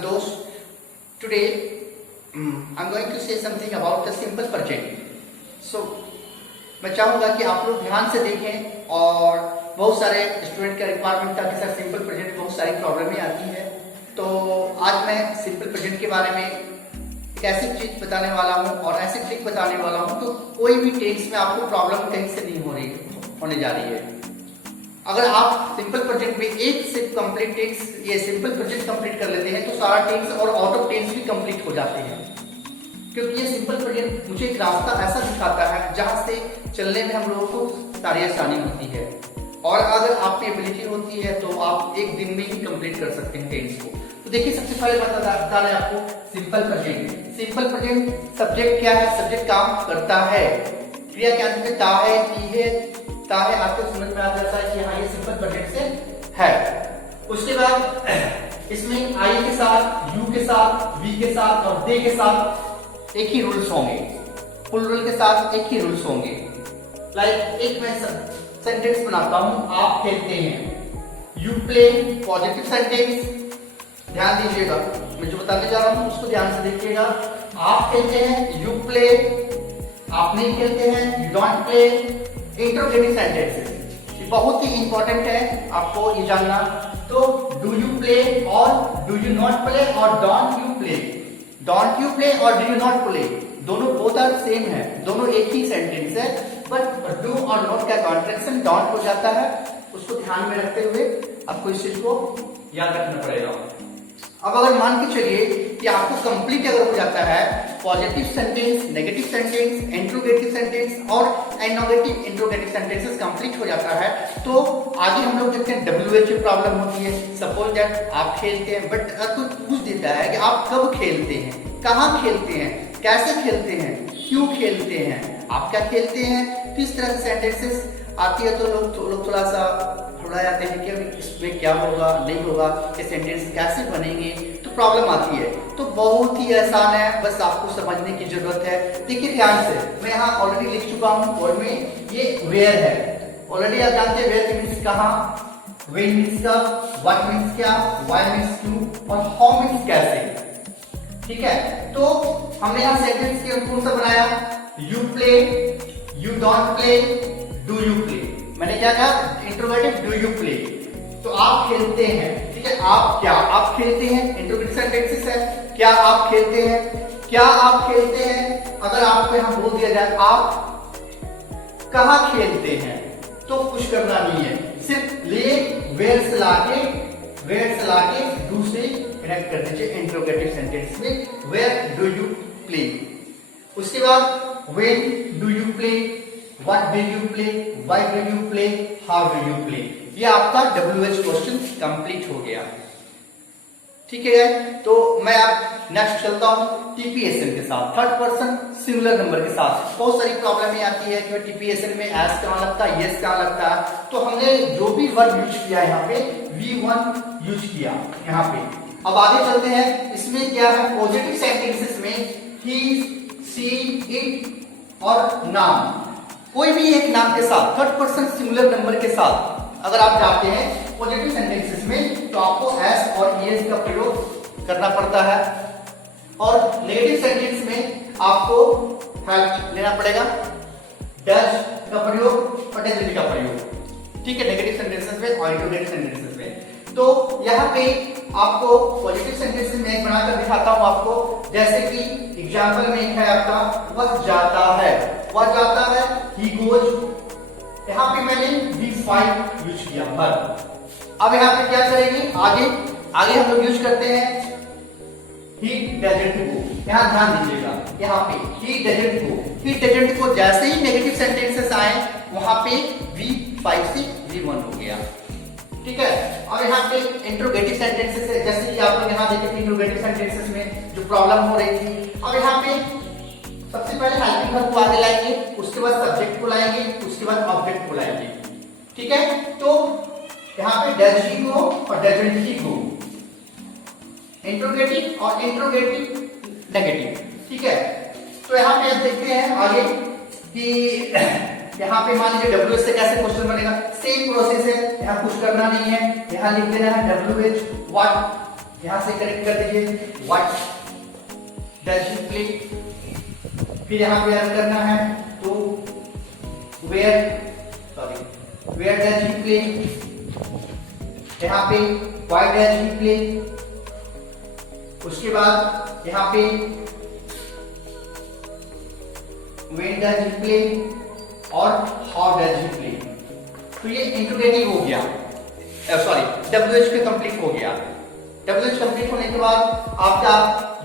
Santosh. Today I'm going to say something about the simple present. So मैं चाहूँगा कि आप लोग ध्यान से देखें और बहुत सारे स्टूडेंट का रिक्वायरमेंट था कि सर सिंपल प्रेजेंट बहुत सारी प्रॉब्लमें आती है। तो आज मैं सिंपल प्रेजेंट के बारे में एक ऐसी चीज बताने वाला हूँ और ऐसी ट्रिक बताने वाला हूँ तो कोई भी टेंस में आपको प्रॉब्लम कहीं से नहीं होने जा रही है। अगर आप सिंपल प्रेजेंट में एक से कंप्लीट टेंस ये सिंपल प्रेजेंट कंप्लीट कर लेते हैं तो सारा टेंस और आउट ऑफ टेंस भी कंप्लीट हो जाते हैं, क्योंकि ये सिंपल प्रेजेंट मुझे एक रास्ता ऐसा दिखाता है जहां से चलने में हम लोगों को सारी आसानी होती है। और अगर आप में एबिलिटी होती है तो आप एक दिन में ही कंप्लीट कर सकते हैं टेंस को। तो देखिए, सबसे पहले बता रहे आपको simple present. Simple present subject क्या है? सब्जेक्ट काम करता है, क्रिया के अंत में ता है, ती है, ता है, आपको समझ में आ जाता है कि हाँ ये सिंपल प्रेजेंट से है। उसके बाद इसमें आई के साथ, यू के साथ, वी के साथ और दे के साथ एक ही रूल्स होंगे, प्लूरल के साथ एक ही रूल्स होंगे। लाइक एक मैं सेंटेंस बनाता हूं, आप खेलते हैं, यू प्ले, पॉजिटिव सेंटेंस। ध्यान दीजिएगा, मैं जो बताने जा रहा हूं उसको ध्यान से देखिएगा। आप खेलते हैं, यू प्ले, आप नहीं खेलते हैं, you don't play. Interrogative sentences बहुत ही इंपॉर्टेंट है आपको ये जानना। तो डू यू प्ले और डू यू नॉट प्ले और don't you play, don't you play और डू यू नॉट प्ले दोनों बोथ आर सेम है, दोनों एक ही सेंटेंस है, बट डू और नॉट का कॉन्ट्रैक्शन डोंट हो जाता है। उसको ध्यान में रखते हुए आपको इस चीज को याद रखना पड़ेगा। अब अगर मान के चलिए कि आपको कंप्लीट अगर हो जाता है positive sentence, negative sentence, interrogative sentence और एनोगेटिव इंट्रोगेटिव सेंटेंसेस कंप्लीट हो जाता है, तो आगे हम लोग देखते हैं WH प्रॉब्लम होती है। सपोज दैट आप खेलते हैं, बट कोई पूछ देता है कि आप कब खेलते हैं, कहाँ खेलते हैं, कैसे खेलते हैं, क्यों खेलते हैं, आप क्या खेलते हैं। तो इस तरह से सेंटेंसेस आती है तो लोग थोड़ा सा घबरा जाते हैं कि अभी इसमें क्या होगा, नहीं होगा, ये सेंटेंस कैसे बनेंगे, तो प्रॉब्लम आती है। तो बहुत ही आसान है, बस आपको समझने की जरूरत है। देखिए ध्यान से, मैं यहाँ ऑलरेडी लिख चुका हूँ बोर्ड में, ये वेयर है। ऑलरेडी आप जानते हैं वेयर मीन्स कहाँ, व्हेन मीन्स कब, व्हाट मीन्स क्या, व्हाई मीन्स क्यों और हाउ मीन्स कैसे। ठीक है, तो हमने यहाँ सेंटेंस के कौन सा बनाया, you play, you don't play, do you play. मैंने क्या कहा, इंट्रोगेटिव डू यू प्ले। तो आप खेलते हैं, ठीक है, आप क्या, आप खेलते हैं, इंट्रोगेटिव सेंटेंसेस है, क्या आप खेलते हैं, क्या आप खेलते हैं। अगर आपको यहां बोल दिया जाए आप कहां खेलते हैं, तो कुछ करना नहीं है, सिर्फ ले वेयर से लाके डू से कनेक्ट कर दीजिए इंट्रोगेटिव सेंटेंस में, वेयर डू यू प्ले। उसके बाद when do you play, What do you play? Why do you play? How do you play? ये आपका WH क्वेश्चन कंप्लीट हो गया। ठीक है, तो मैं अब नेक्स्ट चलता हूँ TPSN के साथ, थर्ड पर्सन सिंगुलर नंबर के साथ। बहुत सारी प्रॉब्लम आती है कि TPSN में एस कहाँ लगता है, यस कहाँ लगता है। तो हमने जो भी वर्ड यूज किया यहाँ पे V1 यूज किया यहाँ पे। अब आगे चलते हैं, इसमें क्या है, पॉजिटिव सेंटेंसेस में ही, सी, इट और नाम, कोई भी एक नाम के साथ थर्ड पर्सन सिंगुलर नंबर के साथ अगर आप जाते हैं पॉजिटिव सेंटेंसेस में तो आपको एस और ईएस का प्रयोग करना पड़ता है, और नेगेटिव सेंटेंस में आपको हेल्प लेना पड़ेगा, डज का प्रयोग और डेजिग्नेट का प्रयोग। ठीक है, नेगेटिव सेंटेंसेस में और इंट्रोगेटिव सेंटेंसेस में। तो यहाँ पे आपको पॉजिटिव सेंटेंसेस में एक बनाकर दिखाता हूं आपको, जैसे कि एग्जाम्पल में एक है आपका वह जाता है, वह जाता है, ही गोज। यहाँ पे मैंने V5 यूज किया पर। अब यहाँ पे क्या करेंगे, आगे हम लोग यूज करते हैं ही डजंट गो। यहाँ ध्यान दीजिएगा, यहाँ पे he doesn't go, he doesn't go जैसे ही नेगेटिव सेंटेंसेस आए वहां पे V5 से V1 हो गया। ठीक है, और यहाँ पे इंट्रोगेटिव सेंटेंसेस है, जैसे कि आप लोग यहाँ देखें इंट्रोगेटिव सेंटेंसेस में जो प्रॉब्लम हो रही थी। अब यहाँ पे सबसे पहले हेल्पिंग वर्ब को आगे लाएंगे, उसके बाद सब्जेक्ट को लाएंगे, उसके बाद ऑब्जेक्ट को लाएंगे। ठीक है, तो यहाँ पे डज ही गो और डजंट ही गो, इंट्रोगेटिव और इंट्रोगेटिव नेगेटिव। ठीक है, तो यहाँ पे आप देखते हैं आगे कि यहाँ पे मान लीजिए WH से कैसे क्वेश्चन बनेगा, सेम प्रोसेस है, यहाँ कुछ करना नहीं है, यहाँ लिख देना है WH व्हाट यहां से कनेक्ट कर दीजिए व्हाट डज ही प्ले। फिर यहां पे रन करना है तो वेयर डज ही प्ले, यहां पे व्हाई डज ही प्ले। उसके बाद यहां पे व्हेन डज ही प्ले और हाउ डज ही प्ले। तो ये इंट्रोगेटिव हो गया, सॉरी WH पे कंप्लीट हो गया। WH कंप्लीट होने के बाद आपका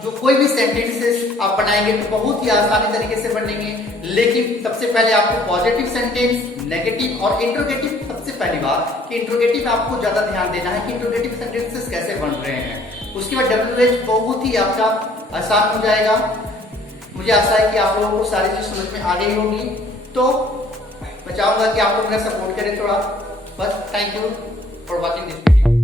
जो कोई भी सेंटेंसेस आप बनाएंगे तो बहुत ही आसानी तरीके से बनेंगे। लेकिन सबसे पहले आपको पॉजिटिव सेंटेंस, नेगेटिव और इंट्रोगेटिव, सबसे पहली बात कि इंट्रोगेटिव आपको ज्यादा ध्यान देना है कि इंट्रोगेटिव सेंटेंसेस कैसे बन रहे हैं। उसके बाद WH बहुत ही आपका आसान हो जाएगा। मुझे आशा है कि आप लोगों को सारी चीज समझ में आ गई होगी। तो मैं चाहूंगा कि आप लोग मेरा सपोर्ट करें थोड़ा बस। Thank you for watching this video.